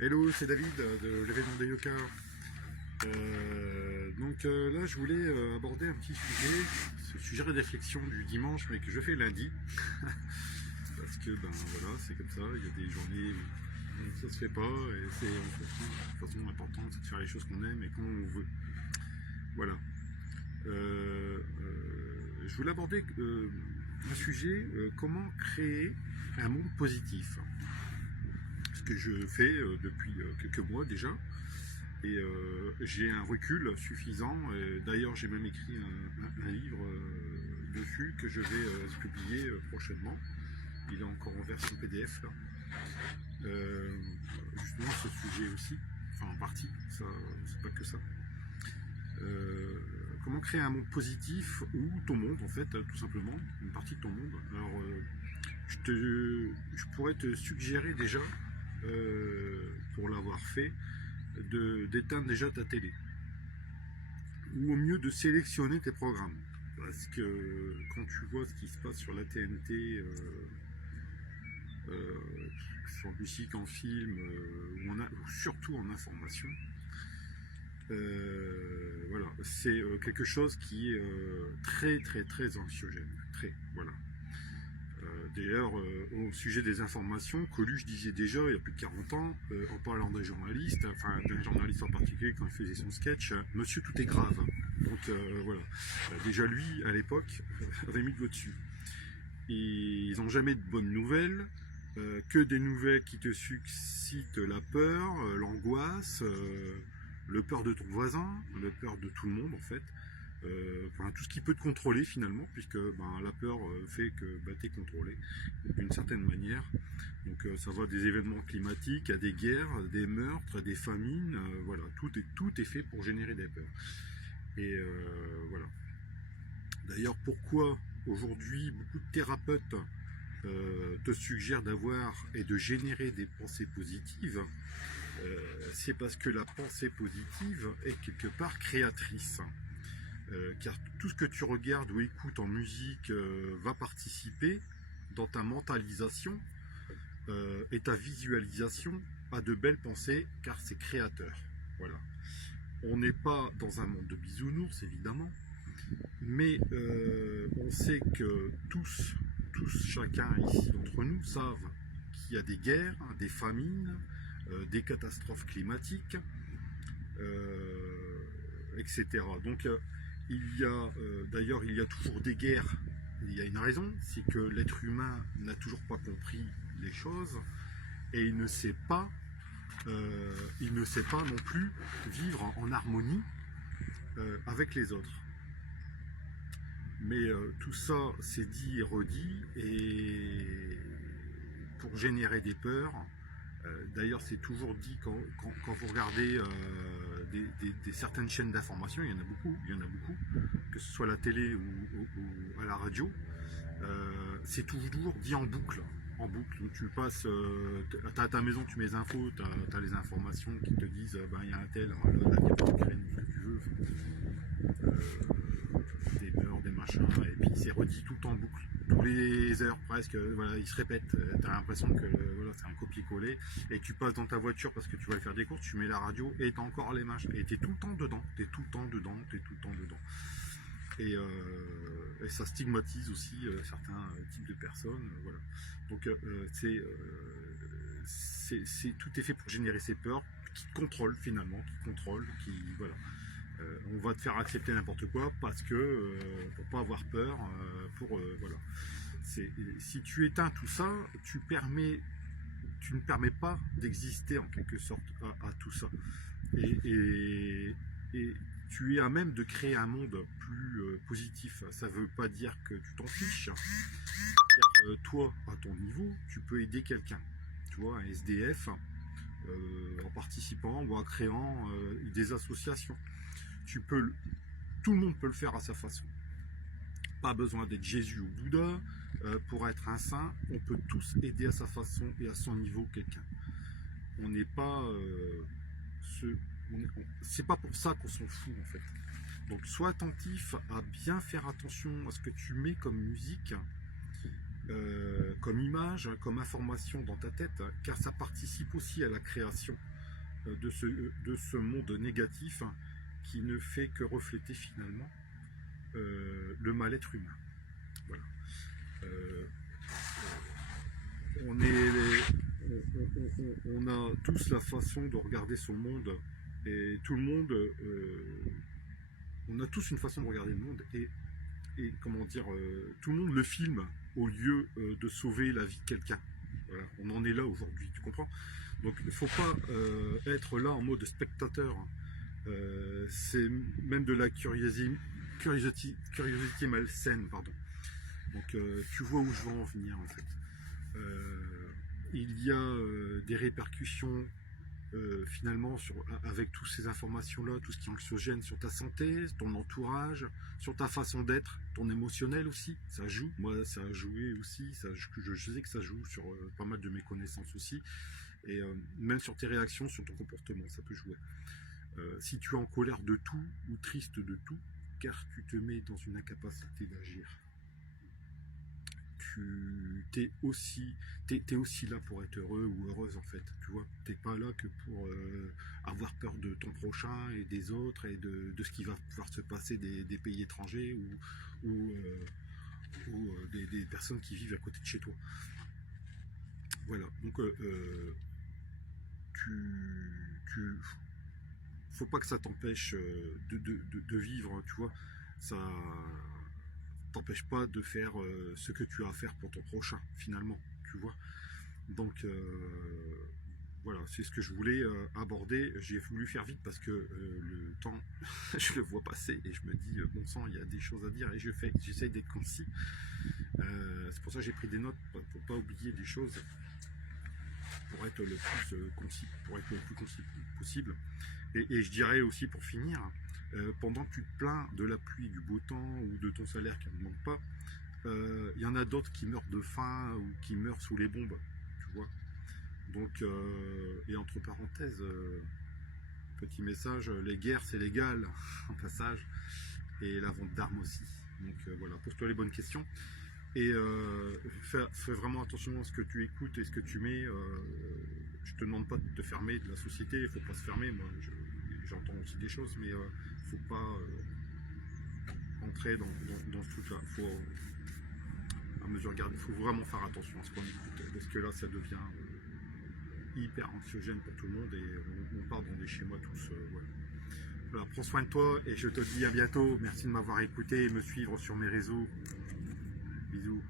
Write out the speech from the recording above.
Hello, c'est David de l'événement des Yoka. Là, je voulais aborder un petit sujet, ce sujet de réflexion du dimanche, mais que je fais lundi. Parce que, ben voilà, c'est comme ça, il y a des journées où ça se fait pas, et c'est on se retrouve. De toute façon, l'important, c'est de faire les choses qu'on aime et quand on veut. Voilà. Je voulais aborder un sujet, comment créer un monde positif. Ce que je fais depuis quelques mois déjà. Et j'ai un recul suffisant. D'ailleurs, j'ai même écrit un livre dessus que je vais publier prochainement. Il est encore en version PDF là. Justement, ce sujet aussi, enfin en partie, ça, c'est pas que ça. Comment créer un monde positif ou ton monde en fait, tout simplement, une partie de ton monde. Alors, je pourrais te suggérer déjà, pour l'avoir fait, d'éteindre déjà ta télé. Ou au mieux de sélectionner tes programmes. Parce que quand tu vois ce qui se passe sur la TNT, sur musique, en film, ou surtout en information, voilà, c'est quelque chose qui est très très très anxiogène. Très, voilà. D'ailleurs, au sujet des informations, Coluche disait déjà, il y a plus de 40 ans, en parlant des journalistes, enfin d'un journaliste en particulier quand il faisait son sketch, Monsieur tout est grave. Donc voilà. Déjà lui, à l'époque, avait mis le doigt dessus. Et ils n'ont jamais de bonnes nouvelles, que des nouvelles qui te suscitent la peur, l'angoisse, le peur de ton voisin, le peur de tout le monde en fait. Enfin, tout ce qui peut te contrôler finalement, puisque la peur fait que tu es contrôlé d'une certaine manière. Donc ça va des événements climatiques à des guerres, des meurtres, des famines, voilà, tout est fait pour générer des peurs. Et voilà. D'ailleurs, pourquoi aujourd'hui beaucoup de thérapeutes te suggèrent d'avoir et de générer des pensées positives, c'est parce que la pensée positive est quelque part créatrice. Car tout ce que tu regardes ou écoutes en musique va participer dans ta mentalisation et ta visualisation à de belles pensées, car c'est créateur. Voilà. On n'est pas dans un monde de bisounours, évidemment, mais on sait que tous, chacun ici d'entre nous savent qu'il y a des guerres, des famines, des catastrophes climatiques, etc. Donc d'ailleurs, il y a toujours des guerres. Il y a une raison, c'est que l'être humain n'a toujours pas compris les choses et il ne sait pas non plus vivre en harmonie avec les autres. Mais tout ça, c'est dit et redit, et pour générer des peurs. D'ailleurs, c'est toujours dit quand vous regardez des certaines chaînes d'information, il y en a beaucoup, que ce soit à la télé ou à la radio, c'est toujours dit en boucle. Donc tu passes, t'as ta maison, tu mets les infos, t'as les informations qui te disent, il y a un tel, la guerre en Ukraine, ce que tu veux, des peurs, des machins, et puis c'est redit tout en boucle, tous les heures presque, voilà, il se répète, t'as l'impression que voilà, c'est un copier-coller, et tu passes dans ta voiture parce que tu vas aller faire des courses, tu mets la radio et t'as encore les machins, et t'es tout le temps dedans, et ça stigmatise aussi certains types de personnes, voilà. Donc tout est fait pour générer ces peurs qui te contrôlent finalement, voilà. On va te faire accepter n'importe quoi parce que pour pas avoir peur, voilà. Si tu éteins tout ça, tu ne permets pas d'exister en quelque sorte à tout ça. Et tu es à même de créer un monde plus positif. Ça veut pas dire que tu t'en fiches. Car toi, à ton niveau, tu peux aider quelqu'un. Tu vois, un SDF, en participant ou en créant des associations. Tout le monde peut le faire à sa façon. Pas besoin d'être Jésus ou Bouddha pour être un saint. On peut tous aider à sa façon et à son niveau quelqu'un. On n'est pas c'est pas pour ça qu'on s'en fout en fait. Donc sois attentif à bien faire attention à ce que tu mets comme musique comme image, comme information dans ta tête, car ça participe aussi à la création de ce monde négatif qui ne fait que refléter finalement le mal-être humain. Voilà. Euh, on, est, on a tous la façon de regarder son monde et tout le monde, on a tous une façon de regarder le monde et comment dire, tout le monde le filme au lieu de sauver la vie de quelqu'un. Voilà, on en est là aujourd'hui, tu comprends? Donc il ne faut pas être là en mode spectateur. C'est même de la curiosité malsaine, pardon. Donc tu vois où je veux en venir en fait. Il y a des répercussions finalement avec toutes ces informations-là, tout ce qui est anxiogène sur ta santé, ton entourage, sur ta façon d'être, ton émotionnel aussi, ça joue. Moi, ça a joué aussi, je sais que ça joue sur pas mal de mes connaissances aussi, et même sur tes réactions, sur ton comportement, ça peut jouer. Si tu es en colère de tout ou triste de tout, car tu te mets dans une incapacité d'agir. T'es aussi là pour être heureux ou heureuse en fait, tu vois. T'es pas là que pour avoir peur de ton prochain et des autres et de ce qui va pouvoir se passer des pays étrangers ou des personnes qui vivent à côté de chez toi. Voilà, donc faut pas que ça t'empêche de vivre, tu vois. Ça t'empêche pas de faire ce que tu as à faire pour ton prochain, finalement, tu vois. Donc voilà, c'est ce que je voulais aborder. J'ai voulu faire vite parce que le temps, je le vois passer et je me dis, bon sang, il y a des choses à dire et j'essaye d'être concis. C'est pour ça que j'ai pris des notes pour pas oublier des choses, pour être le plus concis, possible. Et je dirais aussi pour finir, pendant que tu te plains de la pluie, du beau temps ou de ton salaire qui ne manque pas, il y en a d'autres qui meurent de faim ou qui meurent sous les bombes, tu vois. Donc, et entre parenthèses, petit message, les guerres c'est légal, en passage, et la vente d'armes aussi. Donc voilà, pose-toi les bonnes questions. Et fais vraiment attention à ce que tu écoutes et ce que tu mets. Je te demande pas de te fermer de la société, il faut pas se fermer. Moi, j'entends aussi des choses, mais faut pas entrer dans ce truc-là. Faut vraiment faire attention à ce qu'on écoute, parce que là, ça devient hyper anxiogène pour tout le monde et on part dans des schémas tous. Voilà. Voilà, prends soin de toi et je te dis à bientôt. Merci de m'avoir écouté et me suivre sur mes réseaux. Bisous.